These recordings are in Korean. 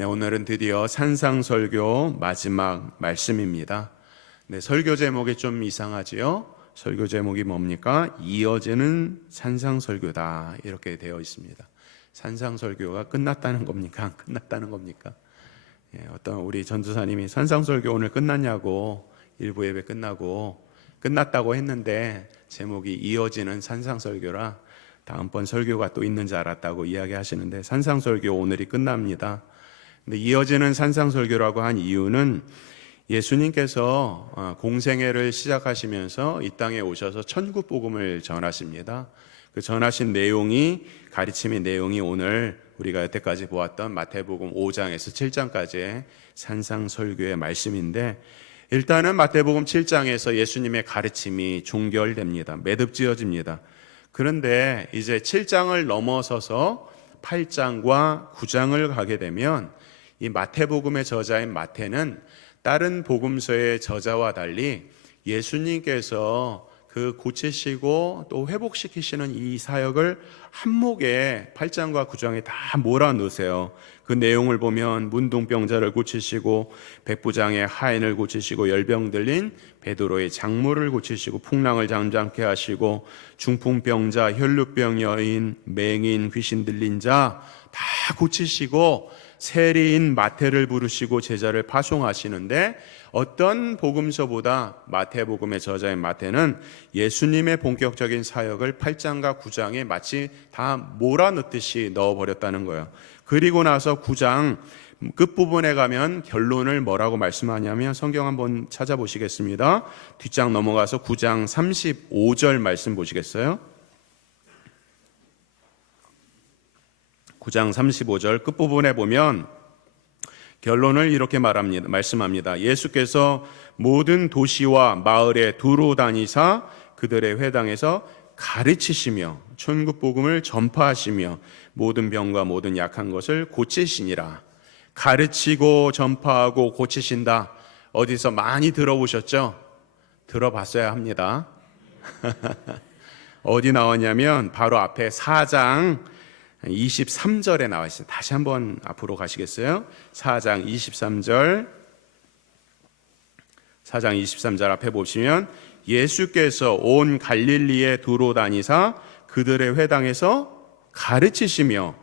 네, 오늘은 드디어 산상설교 마지막 말씀입니다. 네, 설교 제목이 좀 이상하지요? 설교 제목이 뭡니까? 이어지는 산상설교다 이렇게 되어 있습니다. 산상설교가 끝났다는 겁니까? 안 끝났다는 겁니까? 예, 어떤 우리 전도사님이 산상설교 오늘 끝났냐고 일부 예배 끝나고 끝났다고 했는데 제목이 이어지는 산상설교라 다음번 설교가 또 있는 줄 알았다고 이야기하시는데 산상설교 오늘이 끝납니다. 근데 이어지는 산상설교라고 한 이유는 예수님께서 공생애를 시작하시면서 이 땅에 오셔서 천국 복음을 전하십니다. 그 전하신 내용이 가르침의 내용이 오늘 우리가 여태까지 보았던 마태복음 5장에서 7장까지의 산상설교의 말씀인데 일단은 마태복음 7장에서 예수님의 가르침이 종결됩니다. 매듭지어집니다. 그런데 이제 7장을 넘어서서 8장과 9장을 가게 되면 이 마태복음의 저자인 마태는 다른 복음서의 저자와 달리 예수님께서 그 고치시고 또 회복시키시는 이 사역을 한목에 8장과 9장에 다 몰아넣으세요. 그 내용을 보면 문둥병자를 고치시고 백부장의 하인을 고치시고 열병 들린 베드로의 장모를 고치시고 풍랑을 잠잠케 하시고 중풍병자, 혈루병 여인, 맹인, 귀신 들린 자 다 고치시고 세리인 마태를 부르시고 제자를 파송하시는데 어떤 복음서보다 마태복음의 저자인 마태는 예수님의 본격적인 사역을 8장과 9장에 마치 다 몰아넣듯이 넣어버렸다는 거예요. 그리고 나서 9장 끝부분에 가면 결론을 뭐라고 말씀하냐면 성경 한번 찾아보시겠습니다. 뒷장 넘어가서 9장 35절 말씀 보시겠어요? 9장 35절 끝부분에 보면 결론을 이렇게 말씀합니다. 예수께서 모든 도시와 마을에 두루 다니사 그들의 회당에서 가르치시며 천국 복음을 전파하시며 모든 병과 모든 약한 것을 고치시니라. 가르치고 전파하고 고치신다. 어디서 많이 들어보셨죠? 들어봤어야 합니다. 어디 나왔냐면 바로 앞에 4장 23절에 나와 있습니다. 다시 한번 앞으로 가시겠어요? 4장 23절 앞에 보시면 예수께서 온 갈릴리에 두루 다니사 그들의 회당에서 가르치시며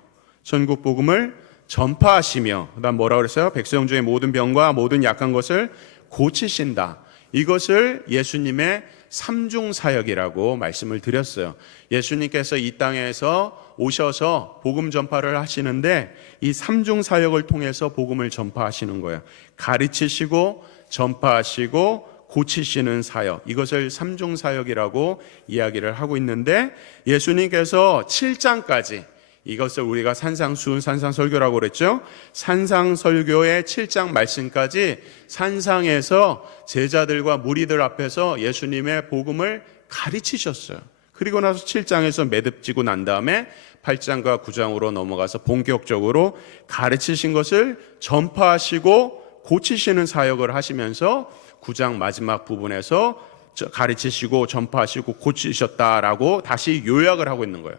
천국 복음을 전파하시며 그다음 뭐라고 그랬어요? 백성 중에 모든 병과 모든 약한 것을 고치신다. 이것을 예수님의 삼중 사역이라고 말씀을 드렸어요. 예수님께서 이 땅에서 오셔서 복음 전파를 하시는데 이 삼중 사역을 통해서 복음을 전파하시는 거예요. 가르치시고 전파하시고 고치시는 사역, 이것을 삼중 사역이라고 이야기를 하고 있는데 예수님께서 7장까지 이것을 우리가 산상설교라고 그랬죠. 산상설교의 7장 말씀까지 산상에서 제자들과 무리들 앞에서 예수님의 복음을 가르치셨어요. 그리고 나서 7장에서 매듭지고 난 다음에 8장과 9장으로 넘어가서 본격적으로 가르치신 것을 전파하시고 고치시는 사역을 하시면서 9장 마지막 부분에서 가르치시고 전파하시고 고치셨다라고 다시 요약을 하고 있는 거예요.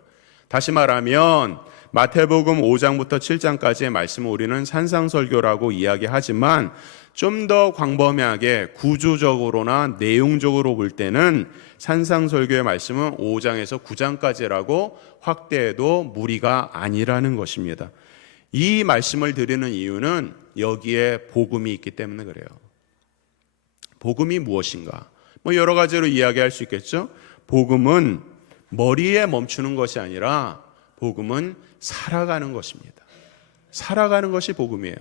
다시 말하면 마태복음 5장부터 7장까지의 말씀을 우리는 산상설교라고 이야기하지만 좀 더 광범위하게 구조적으로나 내용적으로 볼 때는 산상설교의 말씀은 5장에서 9장까지라고 확대해도 무리가 아니라는 것입니다. 이 말씀을 드리는 이유는 여기에 복음이 있기 때문에 그래요. 복음이 무엇인가? 여러 가지로 이야기할 수 있겠죠. 복음은 머리에 멈추는 것이 아니라 복음은 살아가는 것입니다. 살아가는 것이 복음이에요.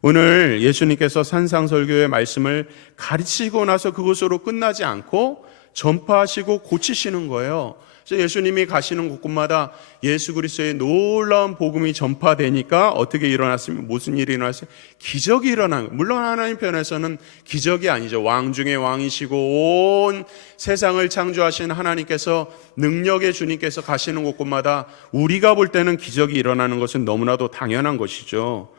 오늘 예수님께서 산상설교의 말씀을 가르치고 나서 그것으로 끝나지 않고 전파하시고 고치시는 거예요. 그래서 예수님이 가시는 곳곳마다 예수 그리스도의 놀라운 복음이 전파되니까 어떻게 일어났으면 무슨 일이 일어났어요? 기적이 일어난 거예요. 물론 하나님 편에서는 기적이 아니죠. 왕 중에 왕이시고 온 세상을 창조하신 하나님께서 능력의 주님께서 가시는 곳곳마다 우리가 볼 때는 기적이 일어나는 것은 너무나도 당연한 것이죠.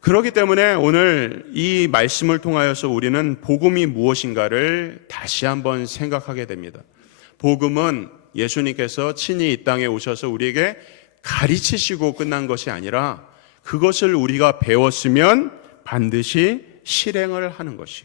그렇기 때문에 오늘 이 말씀을 통하여서 우리는 복음이 무엇인가를 다시 한번 생각하게 됩니다. 복음은 예수님께서 친히 이 땅에 오셔서 우리에게 가르치시고 끝난 것이 아니라 그것을 우리가 배웠으면 반드시 실행을 하는 것이.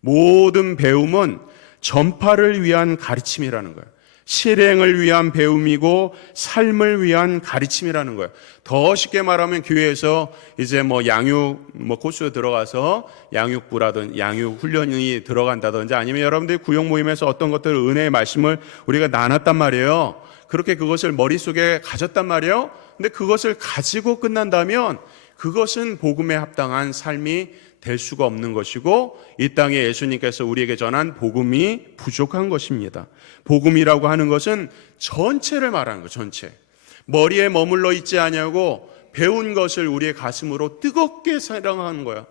모든 배움은 전파를 위한 가르침이라는 거예요. 실행을 위한 배움이고 삶을 위한 가르침이라는 거예요. 더 쉽게 말하면 교회에서 이제 양육 코스 들어가서 양육부라든 양육 훈련이 들어간다든지 아니면 여러분들이 구역 모임에서 어떤 것들 은혜의 말씀을 우리가 나눴단 말이에요. 그렇게 그것을 머릿속에 가졌단 말이에요. 근데 그것을 가지고 끝난다면 그것은 복음에 합당한 삶이 될 수가 없는 것이고 이 땅에 예수님께서 우리에게 전한 복음이 부족한 것입니다. 복음이라고 하는 것은 전체를 말하는 거예요. 전체. 머리에 머물러 있지 않냐고 배운 것을 우리의 가슴으로 뜨겁게 사랑하는 거예요.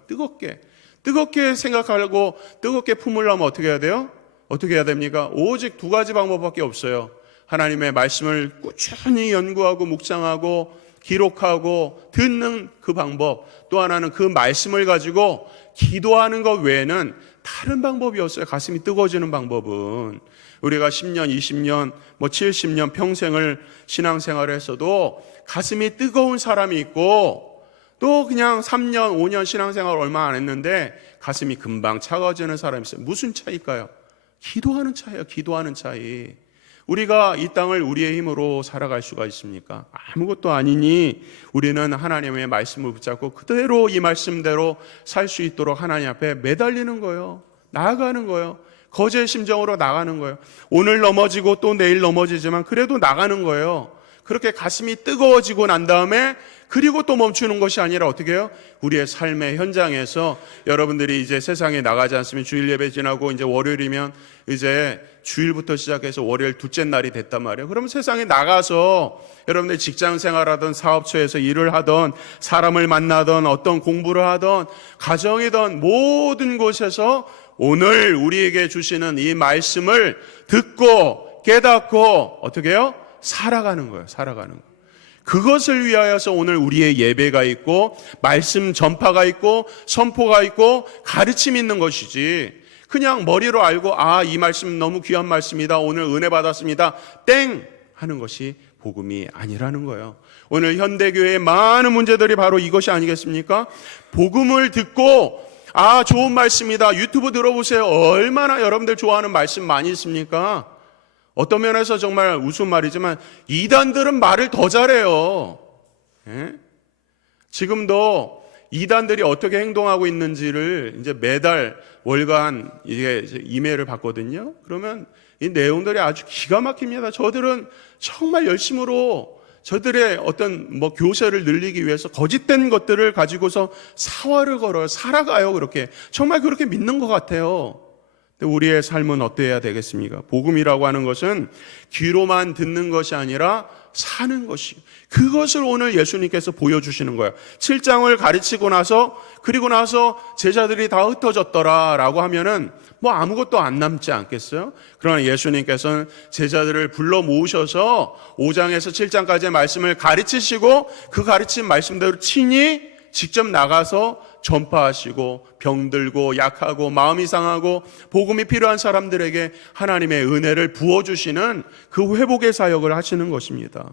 뜨겁게 생각하고 뜨겁게 품으려면 어떻게 해야 돼요? 어떻게 해야 됩니까? 오직 두 가지 방법밖에 없어요. 하나님의 말씀을 꾸준히 연구하고 묵상하고 기록하고 듣는 그 방법, 또 하나는 그 말씀을 가지고 기도하는 것 외에는 다른 방법이 없어요. 가슴이 뜨거워지는 방법은. 우리가 10년, 20년, 70년 평생을 신앙생활을 했어도 가슴이 뜨거운 사람이 있고 또 그냥 3년, 5년 신앙생활 얼마 안 했는데 가슴이 금방 차가워지는 사람이 있어요. 무슨 차이일까요? 기도하는 차이예요. 기도하는 차이. 우리가 이 땅을 우리의 힘으로 살아갈 수가 있습니까? 아무것도 아니니 우리는 하나님의 말씀을 붙잡고 그대로 이 말씀대로 살 수 있도록 하나님 앞에 매달리는 거예요. 나아가는 거예요. 거제의 심정으로 나가는 거예요. 오늘 넘어지고 또 내일 넘어지지만 그래도 나가는 거예요. 그렇게 가슴이 뜨거워지고 난 다음에 그리고 또 멈추는 것이 아니라 어떻게 해요? 우리의 삶의 현장에서 여러분들이 이제 세상에 나가지 않으면 주일 예배 지나고 이제 월요일이면 이제 주일부터 시작해서 월요일 둘째 날이 됐단 말이에요. 그러면 세상에 나가서 여러분들 직장 생활하던 사업처에서 일을 하던 사람을 만나던 어떤 공부를 하던 가정이던 모든 곳에서 오늘 우리에게 주시는 이 말씀을 듣고 깨닫고 어떻게 해요? 살아가는 거예요. 살아가는 거예요. 그것을 위하여서 오늘 우리의 예배가 있고 말씀 전파가 있고 선포가 있고 가르침이 있는 것이지 그냥 머리로 알고 이 말씀 너무 귀한 말씀이다. 오늘 은혜 받았습니다. 땡! 하는 것이 복음이 아니라는 거예요. 오늘 현대교회의 많은 문제들이 바로 이것이 아니겠습니까? 복음을 듣고 좋은 말씀이다. 유튜브 들어보세요. 얼마나 여러분들 좋아하는 말씀 많이 있습니까? 어떤 면에서 정말 우스운 말이지만 이단들은 말을 더 잘해요. 예? 지금도 이단들이 어떻게 행동하고 있는지를 이제 매달 월간 이게 이메일을 받거든요. 그러면 이 내용들이 아주 기가 막힙니다. 저들은 정말 열심으로 저들의 어떤 교세를 늘리기 위해서 거짓된 것들을 가지고서 사활을 걸어요. 살아가요. 그렇게 정말 그렇게 믿는 것 같아요. 우리의 삶은 어때야 되겠습니까? 복음이라고 하는 것은 귀로만 듣는 것이 아니라 사는 것이. 그것을 오늘 예수님께서 보여주시는 거예요. 7장을 가르치고 나서 그리고 나서 제자들이 다 흩어졌더라라고 하면은 아무것도 안 남지 않겠어요? 그러나 예수님께서는 제자들을 불러 모으셔서 5장에서 7장까지의 말씀을 가르치시고 그 가르친 말씀대로 친히 직접 나가서 전파하시고 병들고 약하고 마음이 상하고 복음이 필요한 사람들에게 하나님의 은혜를 부어주시는 그 회복의 사역을 하시는 것입니다.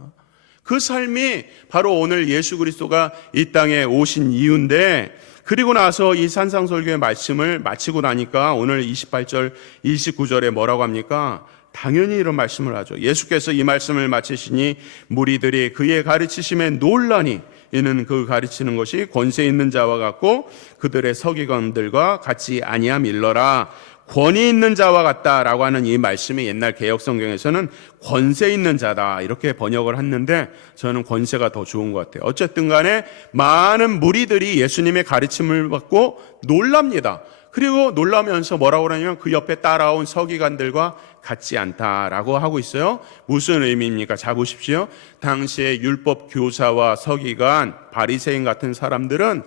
그 삶이 바로 오늘 예수 그리스도가 이 땅에 오신 이유인데 그리고 나서 이 산상설교의 말씀을 마치고 나니까 오늘 28절 29절에 뭐라고 합니까? 당연히 이런 말씀을 하죠. 예수께서 이 말씀을 마치시니 무리들이 그의 가르치심에 놀라니 이는 그 가르치는 것이 권세 있는 자와 같고 그들의 서기관들과 같이 아니함 일러라. 권위 있는 자와 같다라고 하는 이 말씀이 옛날 개역 성경에서는 권세 있는 자다 이렇게 번역을 했는데 저는 권세가 더 좋은 것 같아요. 어쨌든 간에 많은 무리들이 예수님의 가르침을 받고 놀랍니다. 그리고 놀라면서 뭐라고 그러냐면 그 옆에 따라온 서기관들과 같지 않다라고 하고 있어요. 무슨 의미입니까? 자 보십시오. 당시에 율법 교사와 서기관, 바리새인 같은 사람들은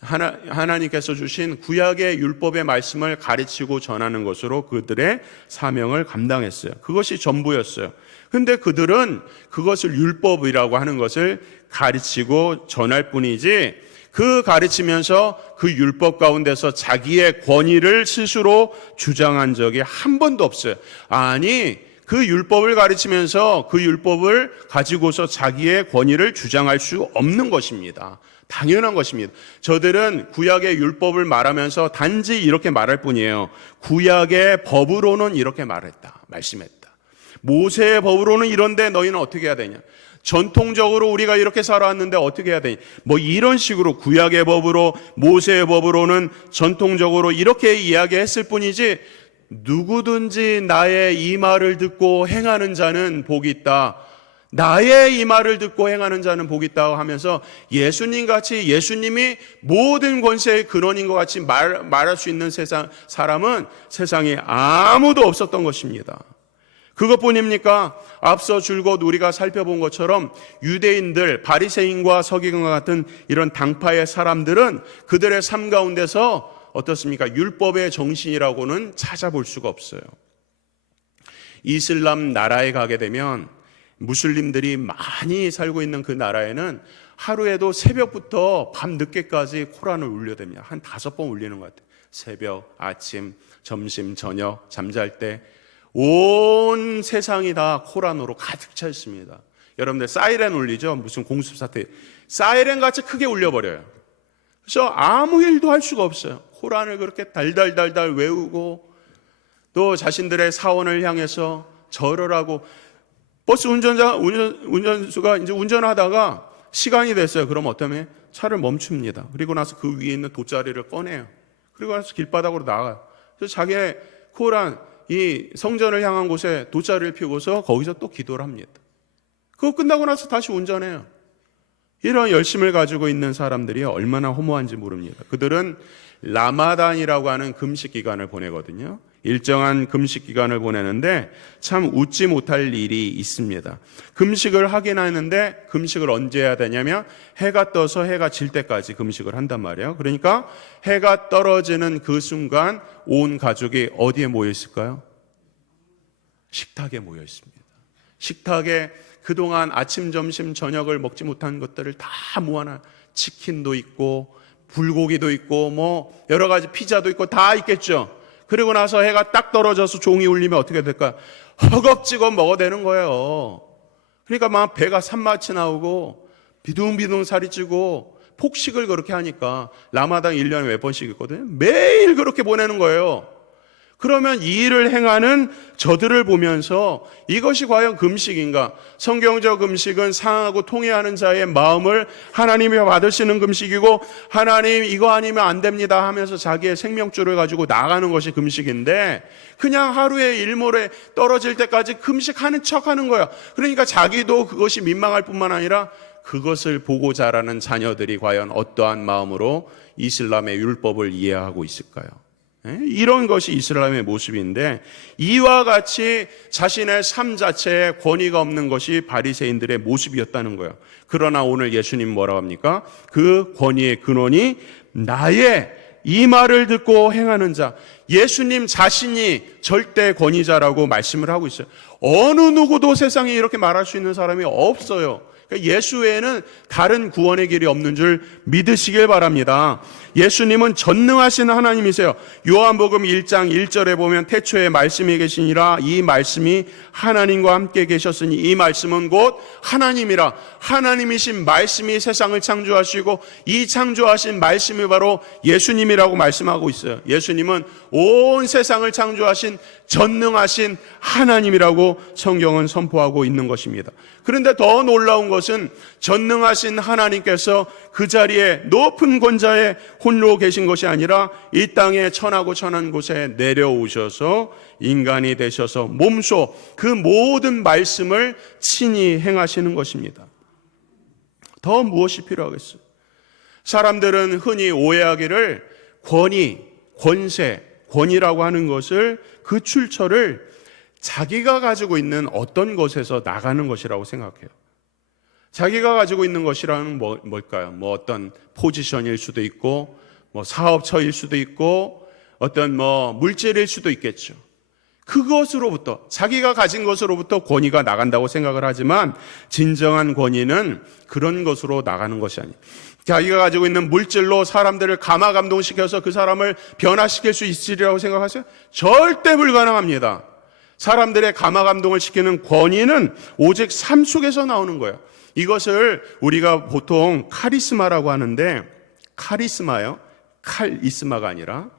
하나님께서 주신 구약의 율법의 말씀을 가르치고 전하는 것으로 그들의 사명을 감당했어요. 그것이 전부였어요. 그런데 그들은 그것을 율법이라고 하는 것을 가르치고 전할 뿐이지 그 가르치면서 그 율법 가운데서 자기의 권위를 스스로 주장한 적이 한 번도 없어요. 아니 그 율법을 가르치면서 그 율법을 가지고서 자기의 권위를 주장할 수 없는 것입니다. 당연한 것입니다. 저들은 구약의 율법을 말하면서 단지 이렇게 말할 뿐이에요. 구약의 법으로는 이렇게 말씀했다. 모세의 법으로는 이런데 너희는 어떻게 해야 되냐? 전통적으로 우리가 이렇게 살아왔는데 어떻게 해야 되냐? 뭐 이런 식으로 구약의 법으로, 모세의 법으로는 전통적으로 이렇게 이야기했을 뿐이지, 누구든지 나의 이 말을 듣고 행하는 자는 복이 있다. 나의 이 말을 듣고 행하는 자는 복이 있다고 하면서 예수님 같이, 예수님이 모든 권세의 근원인 것 같이 말할 수 있는 사람은 세상에 아무도 없었던 것입니다. 그것뿐입니까? 앞서 줄곧 우리가 살펴본 것처럼 유대인들, 바리새인과 서기관과 같은 이런 당파의 사람들은 그들의 삶 가운데서 어떻습니까? 율법의 정신이라고는 찾아볼 수가 없어요. 이슬람 나라에 가게 되면 무슬림들이 많이 살고 있는 그 나라에는 하루에도 새벽부터 밤 늦게까지 코란을 울려댑니다. 한 5번 울리는 것 같아요. 새벽, 아침, 점심, 저녁, 잠잘 때 온 세상이 다 코란으로 가득 차 있습니다. 여러분들 사이렌 울리죠? 무슨 공습사태. 사이렌 같이 크게 울려버려요. 그래서 아무 일도 할 수가 없어요. 코란을 그렇게 달달달달 외우고 또 자신들의 사원을 향해서 절을 하고, 버스 운전수가 이제 운전하다가 시간이 됐어요. 그럼 어떠면 차를 멈춥니다. 그리고 나서 그 위에 있는 돗자리를 꺼내요. 그리고 나서 길바닥으로 나가요. 그래서 자기의 코란, 이 성전을 향한 곳에 돗자리를 피우고서 거기서 또 기도를 합니다. 그거 끝나고 나서 다시 운전해요. 이런 열심을 가지고 있는 사람들이 얼마나 허무한지 모릅니다. 그들은 라마단이라고 하는 금식 기간을 보내거든요. 일정한 금식 기간을 보내는데 참 웃지 못할 일이 있습니다. 금식을 하긴 하는데 금식을 언제 해야 되냐면 해가 떠서 해가 질 때까지 금식을 한단 말이에요. 그러니까 해가 떨어지는 그 순간 온 가족이 어디에 모여 있을까요? 식탁에 모여 있습니다. 식탁에 그동안 아침, 점심, 저녁을 먹지 못한 것들을 다 모아놔. 치킨도 있고 불고기도 있고 뭐 여러 가지 피자도 있고 다 있겠죠. 그리고 나서 해가 딱 떨어져서 종이 울리면 어떻게 될까? 허겁지겁 먹어대는 거예요. 그러니까 막 배가 산마치 나오고 비둥비둥 살이 찌고 폭식을 그렇게 하니까 라마단 1년에 몇 번씩 있거든요. 매일 그렇게 보내는 거예요. 그러면 이 일을 행하는 저들을 보면서 이것이 과연 금식인가? 성경적 금식은 상하고 통회하는 자의 마음을 하나님이 받으시는 금식이고, 하나님 이거 아니면 안 됩니다 하면서 자기의 생명줄을 가지고 나가는 것이 금식인데, 그냥 하루에 일몰에 떨어질 때까지 금식하는 척하는 거야. 그러니까 자기도 그것이 민망할 뿐만 아니라 그것을 보고 자라는 자녀들이 과연 어떠한 마음으로 이슬람의 율법을 이해하고 있을까요? 이런 것이 이슬람의 모습인데, 이와 같이 자신의 삶 자체에 권위가 없는 것이 바리새인들의 모습이었다는 거예요. 그러나 오늘 예수님 뭐라고 합니까? 그 권위의 근원이 나의 이 말을 듣고 행하는 자, 예수님 자신이 절대 권위자라고 말씀을 하고 있어요. 어느 누구도 세상에 이렇게 말할 수 있는 사람이 없어요. 예수 외에는 다른 구원의 길이 없는 줄 믿으시길 바랍니다. 예수님은 전능하신 하나님이세요. 요한복음 1장 1절에 보면 태초에 말씀이 계시니라, 이 말씀이 하나님과 함께 계셨으니 이 말씀은 곧 하나님이라. 하나님이신 말씀이 세상을 창조하시고 이 창조하신 말씀이 바로 예수님이라고 말씀하고 있어요. 예수님은 온 세상을 창조하신 전능하신 하나님이라고 성경은 선포하고 있는 것입니다. 그런데 더 놀라운 것은 전능하신 하나님께서 그 자리에 높은 권자에 홀로 계신 것이 아니라 이 땅에 천하고 천한 곳에 내려오셔서 인간이 되셔서 몸소 그 모든 말씀을 친히 행하시는 것입니다. 더 무엇이 필요하겠어요? 사람들은 흔히 오해하기를 권위, 권세, 권위라고 하는 것을, 그 출처를 자기가 가지고 있는 어떤 것에서 나가는 것이라고 생각해요. 자기가 가지고 있는 것이라는 뭘까요? 뭐 어떤 포지션일 수도 있고, 뭐 사업처일 수도 있고, 어떤 뭐 물질일 수도 있겠죠. 그것으로부터, 자기가 가진 것으로부터 권위가 나간다고 생각을 하지만 진정한 권위는 그런 것으로 나가는 것이 아니에요. 자기가 가지고 있는 물질로 사람들을 감화감동시켜서 그 사람을 변화시킬 수 있으리라고 생각하세요? 절대 불가능합니다. 사람들의 감화감동을 시키는 권위는 오직 삶 속에서 나오는 거예요. 이것을 우리가 보통 카리스마라고 하는데, 카리스마요? 칼이스마가 아니라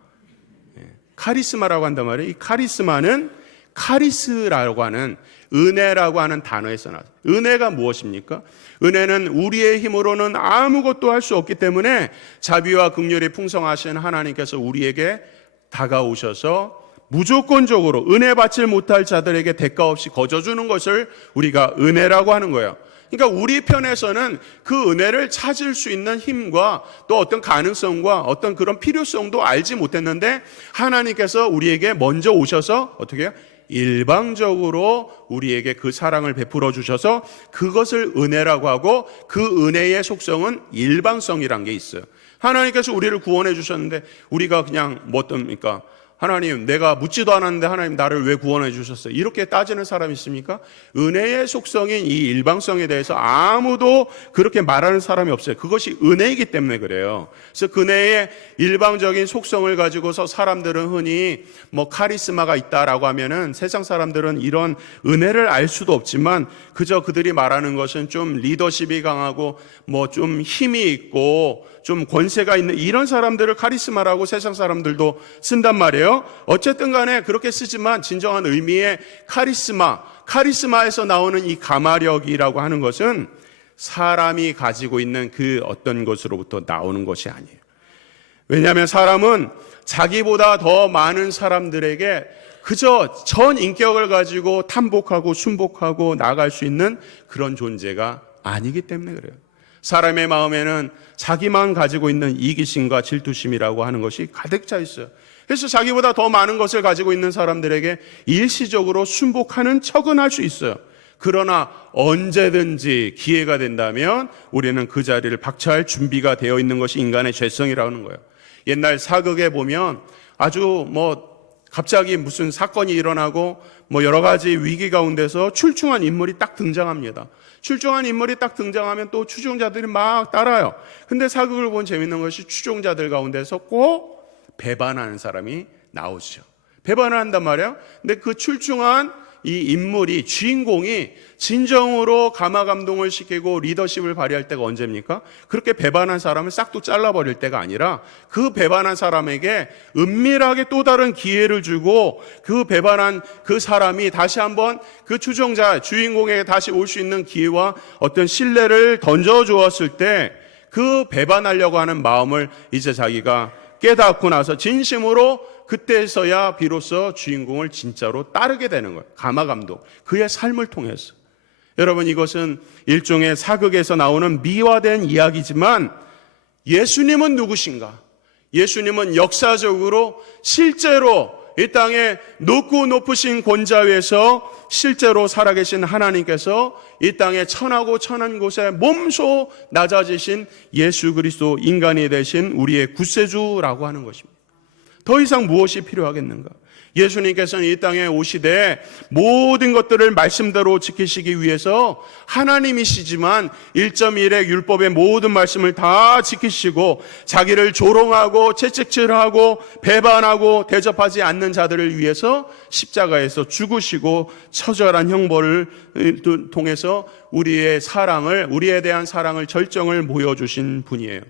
카리스마라고 한단 말이에요. 이 카리스마는 카리스라고 하는 은혜라고 하는 단어에서 나와요. 은혜가 무엇입니까? 은혜는 우리의 힘으로는 아무것도 할 수 없기 때문에 자비와 긍휼이 풍성하신 하나님께서 우리에게 다가오셔서 무조건적으로 은혜 받지 못할 자들에게 대가 없이 거저주는 것을 우리가 은혜라고 하는 거예요. 그러니까 우리 편에서는 그 은혜를 찾을 수 있는 힘과 또 어떤 가능성과 어떤 그런 필요성도 알지 못했는데 하나님께서 우리에게 먼저 오셔서 어떻게 해요? 일방적으로 우리에게 그 사랑을 베풀어 주셔서 그것을 은혜라고 하고, 그 은혜의 속성은 일방성이란 게 있어요. 하나님께서 우리를 구원해 주셨는데 우리가 그냥 뭐 어떻습니까? 하나님, 내가 묻지도 않았는데 하나님 나를 왜 구원해 주셨어요? 이렇게 따지는 사람이 있습니까? 은혜의 속성인 이 일방성에 대해서 아무도 그렇게 말하는 사람이 없어요. 그것이 은혜이기 때문에 그래요. 그래서 그 은혜의 일방적인 속성을 가지고서 사람들은 흔히 뭐 카리스마가 있다라고 하면은, 세상 사람들은 이런 은혜를 알 수도 없지만 그저 그들이 말하는 것은 좀 리더십이 강하고 뭐 좀 힘이 있고 좀 권세가 있는 이런 사람들을 카리스마라고 세상 사람들도 쓴단 말이에요. 어쨌든 간에 그렇게 쓰지만 진정한 의미의 카리스마에서 나오는 이 가마력이라고 하는 것은 사람이 가지고 있는 그 어떤 것으로부터 나오는 것이 아니에요. 왜냐하면 사람은 자기보다 더 많은 사람들에게 그저 전 인격을 가지고 탐복하고 순복하고 나아갈 수 있는 그런 존재가 아니기 때문에 그래요. 사람의 마음에는 자기만 가지고 있는 이기심과 질투심이라고 하는 것이 가득 차 있어요. 그래서 자기보다 더 많은 것을 가지고 있는 사람들에게 일시적으로 순복하는 척은 할 수 있어요. 그러나 언제든지 기회가 된다면 우리는 그 자리를 박차할 준비가 되어 있는 것이 인간의 죄성이라는 거예요. 옛날 사극에 보면 아주 갑자기 무슨 사건이 일어나고 여러 가지 위기 가운데서 출중한 인물이 딱 등장합니다. 출중한 인물이 딱 등장하면 또 추종자들이 막 따라요. 근데 사극을 본 재밌는 것이 추종자들 가운데서 꼭 배반하는 사람이 나오죠. 배반을 한단 말이에요. 근데 그 출중한 이 인물이, 주인공이 진정으로 감화감동을 시키고 리더십을 발휘할 때가 언제입니까? 그렇게 배반한 사람을 싹둑 잘라버릴 때가 아니라 그 배반한 사람에게 은밀하게 또 다른 기회를 주고 그 배반한 그 사람이 다시 한번 그 추종자, 주인공에게 다시 올 수 있는 기회와 어떤 신뢰를 던져주었을 때 그 배반하려고 하는 마음을 이제 자기가 깨닫고 나서 진심으로 그때서야 비로소 주인공을 진짜로 따르게 되는 거예요. 감화감동, 그의 삶을 통해서. 여러분, 이것은 일종의 사극에서 나오는 미화된 이야기지만 예수님은 누구신가? 예수님은 역사적으로 실제로 이 땅에 높고 높으신 권좌위에서 실제로 살아계신 하나님께서 이 땅에 천하고 천한 곳에 몸소 낮아지신 예수 그리스도, 인간이 되신 우리의 구세주라고 하는 것입니다. 더 이상 무엇이 필요하겠는가? 예수님께서는 이 땅에 오시되 모든 것들을 말씀대로 지키시기 위해서 하나님이시지만 1.1의 율법의 모든 말씀을 다 지키시고 자기를 조롱하고 채찍질하고 배반하고 대접하지 않는 자들을 위해서 십자가에서 죽으시고 처절한 형벌을 통해서 우리의 사랑을, 우리에 대한 사랑을, 절정을 보여주신 분이에요.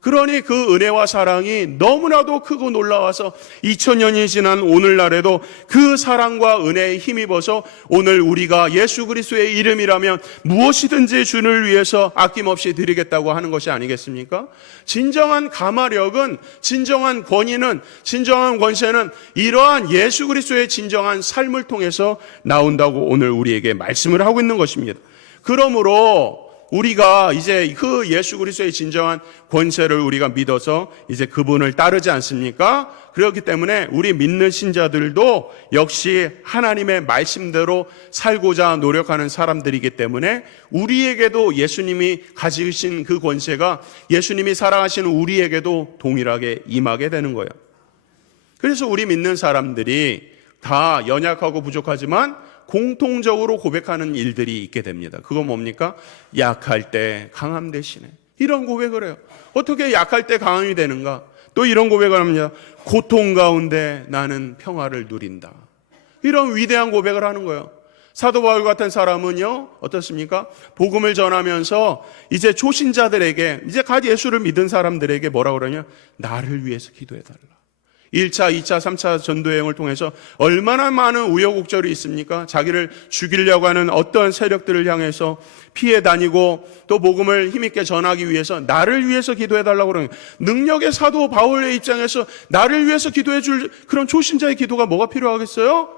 그러니 그 은혜와 사랑이 너무나도 크고 놀라워서 2000년이 지난 오늘날에도 그 사랑과 은혜에 힘입어서 오늘 우리가 예수 그리스도의 이름이라면 무엇이든지 주를 위해서 아낌없이 드리겠다고 하는 것이 아니겠습니까? 진정한 가마력은, 진정한 권위는, 진정한 권세는 이러한 예수 그리스도의 진정한 삶을 통해서 나온다고 오늘 우리에게 말씀을 하고 있는 것입니다. 그러므로 우리가 이제 그 예수 그리스도의 진정한 권세를 우리가 믿어서 이제 그분을 따르지 않습니까? 그렇기 때문에 우리 믿는 신자들도 역시 하나님의 말씀대로 살고자 노력하는 사람들이기 때문에 우리에게도 예수님이 가지신 그 권세가 예수님이 사랑하시는 우리에게도 동일하게 임하게 되는 거예요. 그래서 우리 믿는 사람들이 다 연약하고 부족하지만 공통적으로 고백하는 일들이 있게 됩니다. 그건 뭡니까? 약할 때 강함 되시네. 이런 고백을 해요. 어떻게 약할 때 강함이 되는가? 또 이런 고백을 합니다. 고통 가운데 나는 평화를 누린다. 이런 위대한 고백을 하는 거예요. 사도 바울 같은 사람은요, 어떻습니까? 복음을 전하면서 이제 초신자들에게, 이제 갓 예수를 믿은 사람들에게 뭐라고 그러냐? 나를 위해서 기도해달라. 1차, 2차, 3차 전도여행을 통해서 얼마나 많은 우여곡절이 있습니까? 자기를 죽이려고 하는 어떤 세력들을 향해서 피해 다니고 또 복음을 힘있게 전하기 위해서 나를 위해서 기도해달라고 그러는 거예요. 능력의 사도 바울의 입장에서 나를 위해서 기도해 줄 그런 초신자의 기도가 뭐가 필요하겠어요?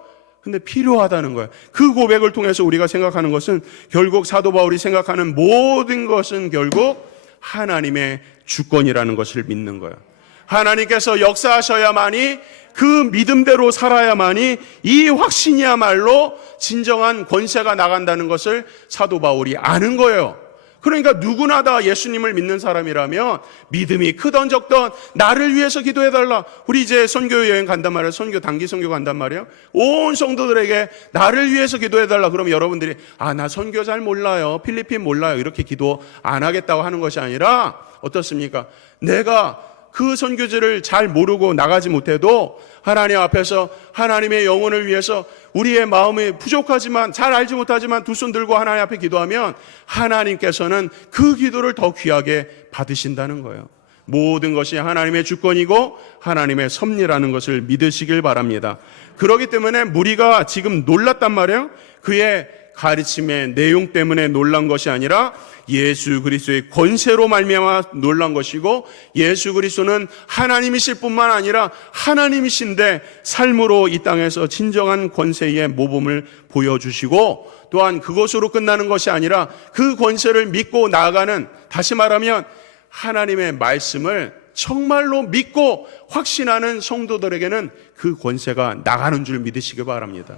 근데 필요하다는 거예요. 그 고백을 통해서 우리가 생각하는 것은 결국 사도 바울이 생각하는 모든 것은 결국 하나님의 주권이라는 것을 믿는 거예요. 하나님께서 역사하셔야만이 그 믿음대로 살아야만이 이 확신이야말로 진정한 권세가 나간다는 것을 사도 바울이 아는 거예요. 그러니까 누구나 다 예수님을 믿는 사람이라면 믿음이 크던 적던 나를 위해서 기도해달라. 우리 이제 선교 여행 간단 말이에요. 단기 선교 간단 말이에요. 온 성도들에게 나를 위해서 기도해달라. 그러면 여러분들이 나 선교 잘 몰라요. 필리핀 몰라요. 이렇게 기도 안 하겠다고 하는 것이 아니라 어떻습니까? 내가 그 선교지를 잘 모르고 나가지 못해도 하나님 앞에서 하나님의 영혼을 위해서 우리의 마음이 부족하지만 잘 알지 못하지만 두 손 들고 하나님 앞에 기도하면 하나님께서는 그 기도를 더 귀하게 받으신다는 거예요. 모든 것이 하나님의 주권이고 하나님의 섭리라는 것을 믿으시길 바랍니다. 그렇기 때문에 무리가 지금 놀랐단 말이에요. 그의 가르침의 내용 때문에 놀란 것이 아니라 예수 그리스도의 권세로 말미암아 놀란 것이고, 예수 그리스도는 하나님이실 뿐만 아니라 하나님이신데 삶으로 이 땅에서 진정한 권세의 모범을 보여주시고, 또한 그것으로 끝나는 것이 아니라 그 권세를 믿고 나아가는, 다시 말하면 하나님의 말씀을 정말로 믿고 확신하는 성도들에게는 그 권세가 나가는 줄 믿으시기 바랍니다.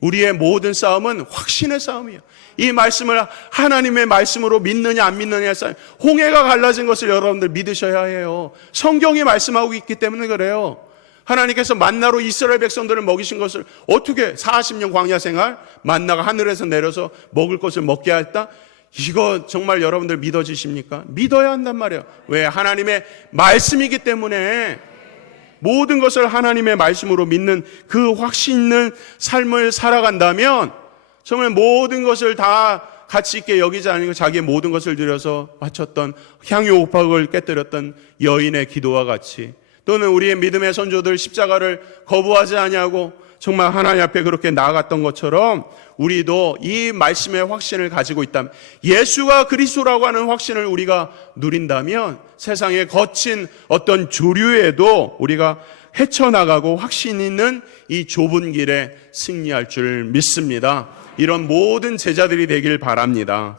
우리의 모든 싸움은 확신의 싸움이에요. 이 말씀을 하나님의 말씀으로 믿느냐 안 믿느냐의 싸움. 홍해가 갈라진 것을 여러분들 믿으셔야 해요. 성경이 말씀하고 있기 때문에 그래요. 하나님께서 만나로 이스라엘 백성들을 먹이신 것을 어떻게 40년 광야 생활, 만나가 하늘에서 내려서 먹을 것을 먹게 했다? 이거 정말 여러분들 믿어지십니까? 믿어야 한단 말이에요. 왜? 하나님의 말씀이기 때문에. 모든 것을 하나님의 말씀으로 믿는 그 확신 있는 삶을 살아간다면 정말 모든 것을 다 가치 있게 여기지 않고 자기의 모든 것을 들여서 바쳤던 향유 옥합을 깨뜨렸던 여인의 기도와 같이, 또는 우리의 믿음의 선조들 십자가를 거부하지 아니하고 정말 하나님 앞에 그렇게 나아갔던 것처럼 우리도 이 말씀의 확신을 가지고 있다면, 예수가 그리스도라고 하는 확신을 우리가 누린다면 세상의 거친 어떤 조류에도 우리가 헤쳐나가고 확신 있는 이 좁은 길에 승리할 줄 믿습니다. 이런 모든 제자들이 되길 바랍니다.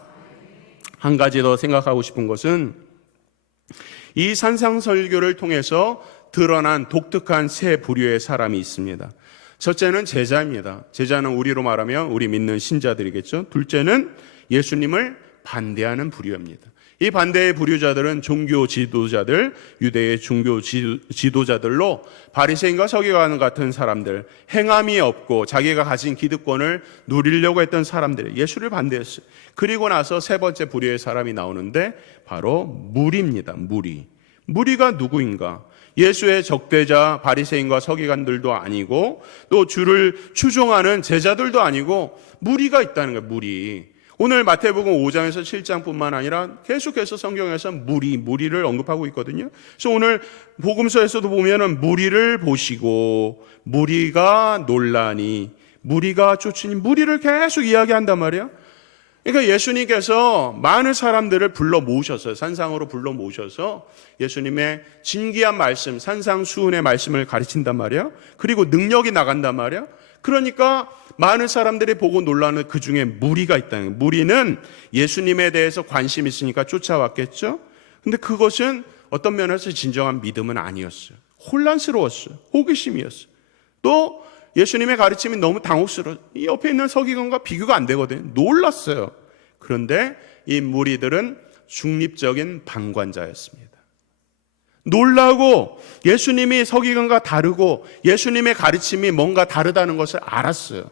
한 가지 더 생각하고 싶은 것은 이 산상설교를 통해서 드러난 독특한 세 부류의 사람이 있습니다. 첫째는 제자입니다. 제자는 우리로 말하면 우리 믿는 신자들이겠죠. 둘째는 예수님을 반대하는 부류입니다. 이 반대의 부류자들은 종교 지도자들, 유대의 종교 지도자들로 바리새인과 서기관 같은 사람들, 행함이 없고 자기가 가진 기득권을 누리려고 했던 사람들, 예수를 반대했어요. 그리고 나서 세 번째 부류의 사람이 나오는데 바로 무리입니다. 무리가 누구인가? 예수의 적대자 바리새인과 서기관들도 아니고 또 주를 추종하는 제자들도 아니고 무리가 있다는 거예요. 무리. 오늘 마태복음 5장에서 7장뿐만 아니라 계속해서 성경에서 무리를 언급하고 있거든요. 그래서 오늘 복음서에서도 보면은 무리를 보시고 무리가 놀라니, 무리가 쫓으니, 무리를 계속 이야기한단 말이에요. 그러니까 예수님께서 많은 사람들을 불러 모으셨어요. 산상으로 불러 모으셔서 예수님의 진귀한 말씀, 산상수훈의 말씀을 가르친단 말이에요. 그리고 능력이 나간단 말이에요. 그러니까 많은 사람들이 보고 놀라는 그 중에 무리가 있다는 거예요. 무리는 예수님에 대해서 관심 있으니까 쫓아왔겠죠. 근데 그것은 어떤 면에서 진정한 믿음은 아니었어요. 혼란스러웠어요. 호기심이었어요. 또 예수님의 가르침이 너무 당혹스러워. 이 옆에 있는 서기관과 비교가 안 되거든요. 놀랐어요. 그런데 이 무리들은 중립적인 방관자였습니다. 놀라고 예수님이 서기관과 다르고 예수님의 가르침이 뭔가 다르다는 것을 알았어요.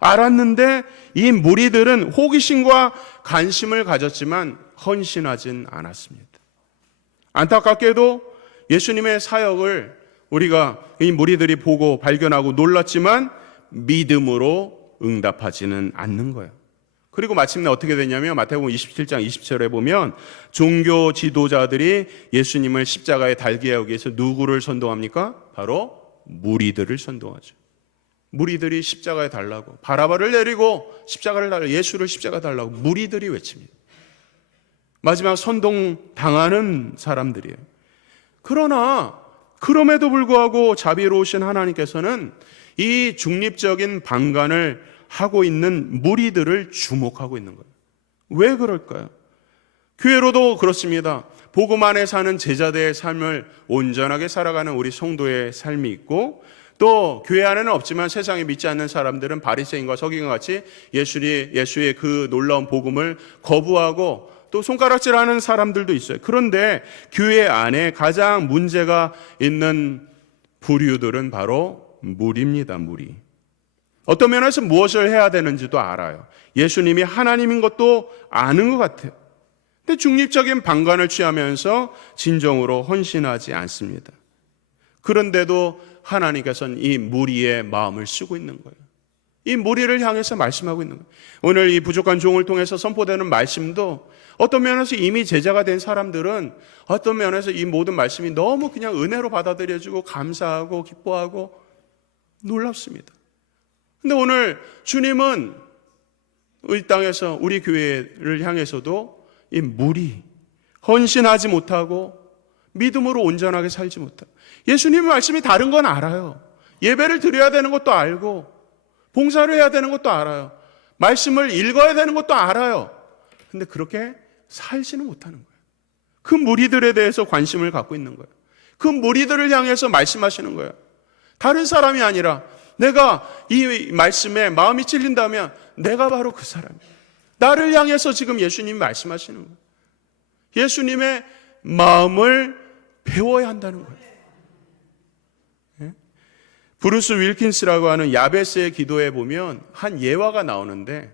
알았는데 이 무리들은 호기심과 관심을 가졌지만 헌신하진 않았습니다. 안타깝게도 예수님의 사역을 우리가 이 무리들이 보고 발견하고 놀랐지만 믿음으로 응답하지는 않는 거예요. 그리고 마침내 어떻게 되냐면 마태복음 27장 20절에 보면 종교 지도자들이 예수님을 십자가에 달게 하기 위해서 누구를 선동합니까? 바로 무리들을 선동하죠. 무리들이 십자가에 달라고, 바라바를 내리고 십자가를 달라고, 예수를 십자가 달라고 무리들이 외칩니다. 마지막 선동당하는 사람들이에요. 그러나 그럼에도 불구하고 자비로우신 하나님께서는 이 중립적인 방관을 하고 있는 무리들을 주목하고 있는 거예요. 왜 그럴까요? 교회로도 그렇습니다. 복음 안에 사는 제자들의 삶을 온전하게 살아가는 우리 성도의 삶이 있고, 또 교회 안에는 없지만 세상에 믿지 않는 사람들은 바리새인과 서기관과 같이 예수의 그 놀라운 복음을 거부하고 또 손가락질하는 사람들도 있어요. 그런데 교회 안에 가장 문제가 있는 부류들은 바로 무리입니다. 무리. 어떤 면에서 무엇을 해야 되는지도 알아요. 예수님이 하나님인 것도 아는 것 같아요. 근데 중립적인 방관을 취하면서 진정으로 헌신하지 않습니다. 그런데도 하나님께서는 이 무리의 마음을 쓰고 있는 거예요. 이 무리를 향해서 말씀하고 있는 거예요. 오늘 이 부족한 종을 통해서 선포되는 말씀도 어떤 면에서 이미 제자가 된 사람들은 어떤 면에서 이 모든 말씀이 너무 그냥 은혜로 받아들여지고 감사하고 기뻐하고 놀랍습니다. 근데 오늘 주님은 이 땅에서 우리 교회를 향해서도 이 무리, 헌신하지 못하고 믿음으로 온전하게 살지 못하고, 예수님의 말씀이 다른 건 알아요. 예배를 드려야 되는 것도 알고 봉사를 해야 되는 것도 알아요. 말씀을 읽어야 되는 것도 알아요. 근데 그렇게 살지는 못하는 거예요. 그 무리들에 대해서 관심을 갖고 있는 거예요. 그 무리들을 향해서 말씀하시는 거예요. 다른 사람이 아니라 내가 이 말씀에 마음이 찔린다면 내가 바로 그 사람이에요. 나를 향해서 지금 예수님이 말씀하시는 거예요. 예수님의 마음을 배워야 한다는 거예요. 브루스 윌킨스라고 하는 야베스의 기도에 보면 한 예화가 나오는데,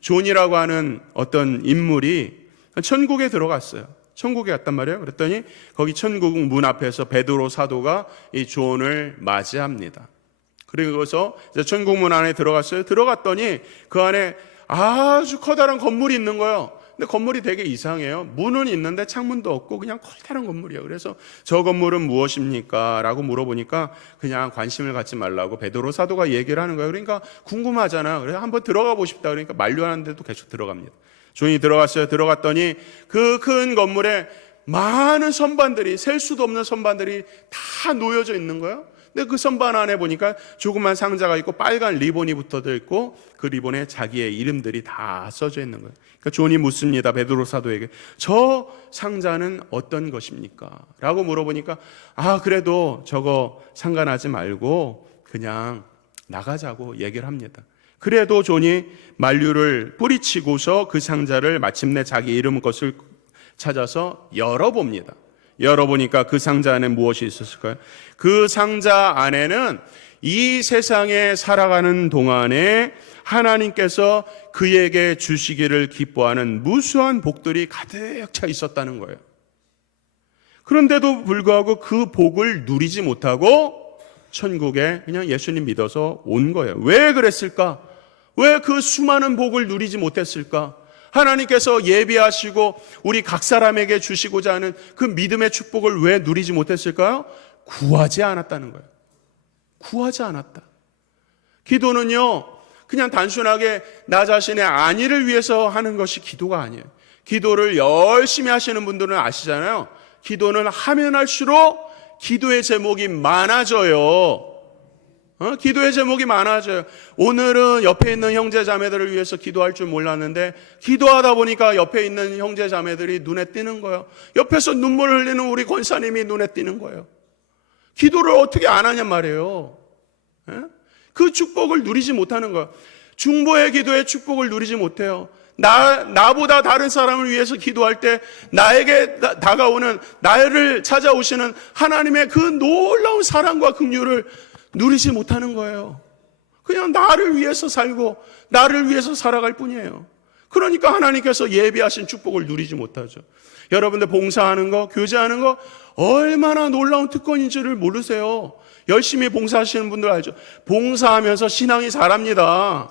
존이라고 하는 어떤 인물이 천국에 들어갔어요. 천국에 갔단 말이에요. 그랬더니 거기 천국 문 앞에서 베드로 사도가 이 존을 맞이합니다. 그리고서 이제 천국 문 안에 들어갔어요. 들어갔더니 그 안에 아주 커다란 건물이 있는 거예요. 근데 건물이 되게 이상해요. 문은 있는데 창문도 없고 그냥 커다란 건물이에요. 그래서 저 건물은 무엇입니까? 라고 물어보니까 그냥 관심을 갖지 말라고 베드로 사도가 얘기를 하는 거예요. 그러니까 궁금하잖아. 그래서 한번 들어가고 싶다. 그러니까 만류하는데도 계속 들어갑니다. 종이 들어갔어요. 들어갔더니 그 큰 건물에 많은 선반들이, 셀 수도 없는 선반들이 다 놓여져 있는 거예요. 근데 그 선반 안에 보니까 조그만 상자가 있고 빨간 리본이 붙어져 있고 그 리본에 자기의 이름들이 다 써져 있는 거예요. 그러니까 존이 묻습니다. 베드로 사도에게, 저 상자는 어떤 것입니까? 라고 물어보니까 그래도 저거 상관하지 말고 그냥 나가자고 얘기를 합니다. 그래도 존이 만류를 뿌리치고서 그 상자를 마침내 자기 이름 것을 찾아서 열어봅니다. 열어보니까 그 상자 안에 무엇이 있었을까요? 그 상자 안에는 이 세상에 살아가는 동안에 하나님께서 그에게 주시기를 기뻐하는 무수한 복들이 가득 차 있었다는 거예요. 그런데도 불구하고 그 복을 누리지 못하고 천국에 그냥 예수님 믿어서 온 거예요. 왜 그랬을까? 왜 그 수많은 복을 누리지 못했을까? 하나님께서 예비하시고 우리 각 사람에게 주시고자 하는 그 믿음의 축복을 왜 누리지 못했을까요? 구하지 않았다는 거예요. 구하지 않았다. 기도는요, 그냥 단순하게 나 자신의 안위를 위해서 하는 것이 기도가 아니에요. 기도를 열심히 하시는 분들은 아시잖아요. 기도는 하면 할수록 기도의 제목이 많아져요. 기도의 제목이 많아져요. 오늘은 옆에 있는 형제 자매들을 위해서 기도할 줄 몰랐는데 기도하다 보니까 옆에 있는 형제 자매들이 눈에 띄는 거예요. 옆에서 눈물 흘리는 우리 권사님이 눈에 띄는 거예요. 기도를 어떻게 안 하냔 말이에요. 그 축복을 누리지 못하는 거예요. 중보의 기도의 축복을 누리지 못해요. 나보다 다른 사람을 위해서 기도할 때 나에게 다가오는, 나를 찾아오시는 하나님의 그 놀라운 사랑과 긍휼을 누리지 못하는 거예요. 그냥 나를 위해서 살고 나를 위해서 살아갈 뿐이에요. 그러니까 하나님께서 예비하신 축복을 누리지 못하죠. 여러분들 봉사하는 거, 교제하는 거 얼마나 놀라운 특권인지를 모르세요. 열심히 봉사하시는 분들 알죠? 봉사하면서 신앙이 자랍니다.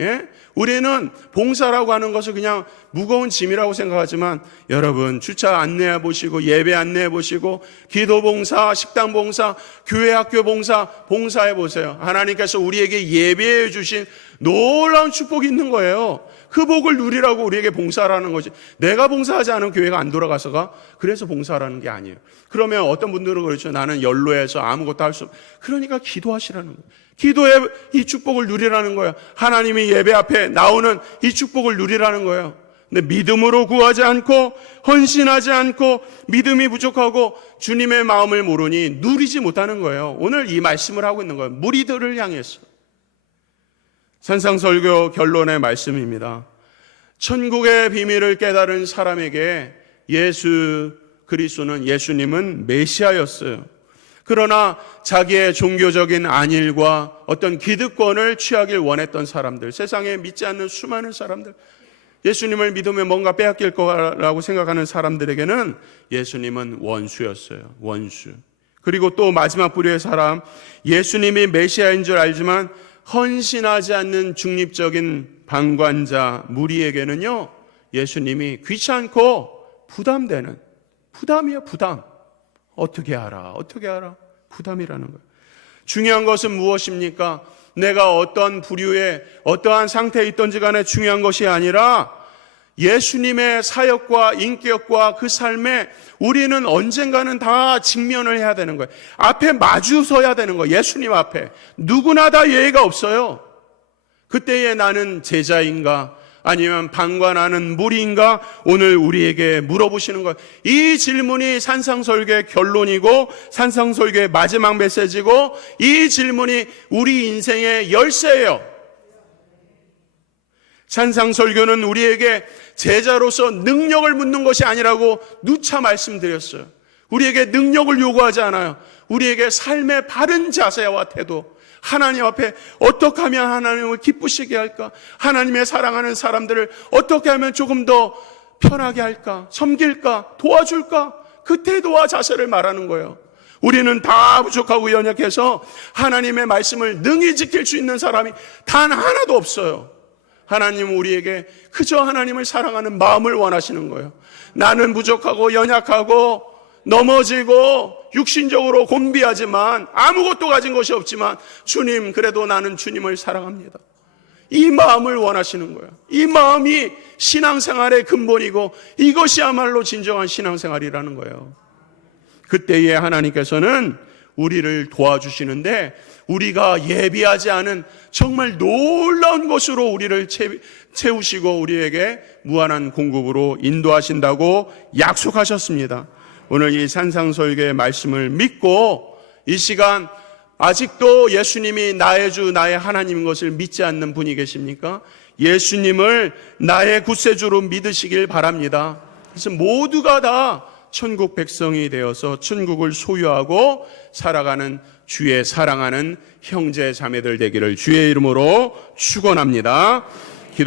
예? 우리는 봉사라고 하는 것을 그냥 무거운 짐이라고 생각하지만 여러분 주차 안내해 보시고 예배 안내해 보시고 기도 봉사, 식당 봉사, 교회 학교 봉사 봉사해 보세요. 하나님께서 우리에게 예배해 주신 놀라운 축복이 있는 거예요. 그 복을 누리라고 우리에게 봉사라는 거지. 내가 봉사하지 않으면 교회가 안 돌아가서가 그래서 봉사라는 게 아니에요. 그러면 어떤 분들은 그렇죠. 나는 연로해서 아무것도 할 수 없어. 그러니까 기도하시라는 거예요. 기도의 이 축복을 누리라는 거예요. 하나님이 예배 앞에 나오는 이 축복을 누리라는 거예요. 근데 믿음으로 구하지 않고 헌신하지 않고 믿음이 부족하고 주님의 마음을 모르니 누리지 못하는 거예요. 오늘 이 말씀을 하고 있는 거예요. 무리들을 향해서. 산상설교 결론의 말씀입니다. 천국의 비밀을 깨달은 사람에게 예수 그리스도는 예수님은 메시아였어요. 그러나 자기의 종교적인 안일과 어떤 기득권을 취하길 원했던 사람들, 세상에 믿지 않는 수많은 사람들, 예수님을 믿으면 뭔가 빼앗길 거라고 생각하는 사람들에게는 예수님은 원수였어요. 원수. 그리고 또 마지막 부류의 사람, 예수님이 메시아인 줄 알지만 헌신하지 않는 중립적인 방관자 무리에게는요, 예수님이 귀찮고 부담되는, 부담이에요, 부담. 어떻게 알아? 부담이라는 거예요. 중요한 것은 무엇입니까? 내가 어떤 부류의 어떠한 상태에 있던지 간에 중요한 것이 아니라 예수님의 사역과 인격과 그 삶에 우리는 언젠가는 다 직면을 해야 되는 거예요. 앞에 마주 서야 되는 거예요. 예수님 앞에. 누구나 다 예의가 없어요. 그때에 나는 제자인가? 아니면 방관하는 무리인가? 오늘 우리에게 물어보시는 거예요. 이 질문이 산상설교의 결론이고 산상설교의 마지막 메시지고 이 질문이 우리 인생의 열쇠예요. 산상설교는 우리에게 제자로서 능력을 묻는 것이 아니라고 누차 말씀드렸어요. 우리에게 능력을 요구하지 않아요. 우리에게 삶의 바른 자세와 태도, 하나님 앞에 어떻게 하면 하나님을 기쁘시게 할까? 하나님의 사랑하는 사람들을 어떻게 하면 조금 더 편하게 할까? 섬길까? 도와줄까? 그 태도와 자세를 말하는 거예요. 우리는 다 부족하고 연약해서 하나님의 말씀을 능히 지킬 수 있는 사람이 단 하나도 없어요. 하나님은 우리에게 그저 하나님을 사랑하는 마음을 원하시는 거예요. 나는 부족하고 연약하고 넘어지고 육신적으로 곤비하지만 아무것도 가진 것이 없지만 주님, 그래도 나는 주님을 사랑합니다. 이 마음을 원하시는 거예요. 이 마음이 신앙생활의 근본이고 이것이야말로 진정한 신앙생활이라는 거예요. 그때에 하나님께서는 우리를 도와주시는데 우리가 예비하지 않은 정말 놀라운 것으로 우리를 채우시고 우리에게 무한한 공급으로 인도하신다고 약속하셨습니다. 오늘 이 산상설교의 말씀을 믿고 이 시간 아직도 예수님이 나의 주 나의 하나님인 것을 믿지 않는 분이 계십니까? 예수님을 나의 구세주로 믿으시길 바랍니다. 그래서 모두가 다 천국 백성이 되어서 천국을 소유하고 살아가는 주의 사랑하는 형제 자매들 되기를 주의 이름으로 축원합니다.